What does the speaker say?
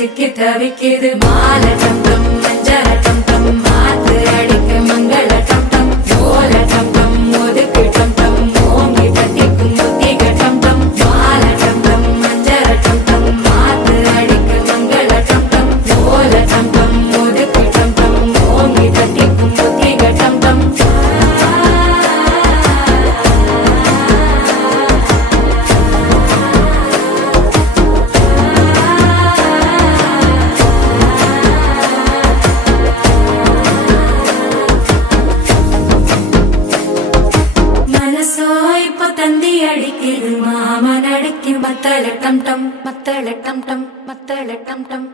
சிக்கி தவிக்குது மால டம் டம் மஞ்சள டம் டம் மாத்து அடிக்க மங்கள டம் டம் ஓல டம் டம் ஒதுக்கு டம் டம் ஓங்கி தட்டிக்கும் புத்திக டம் டம் மால டம் டம் மஞ்சள டம் டம் மாத்து அடிக்க மங்கள டம் டம் ஓல டம் டம் ஒதுக்கு டம் டம் ஓங்கி தட்டிக்கும் புத்திக டம் டம் தந்தி அடிக்குது மாமன் அடிக்கும் மத்தள டம் டம் மத்தள டம் டம் மத்தள டம் டம்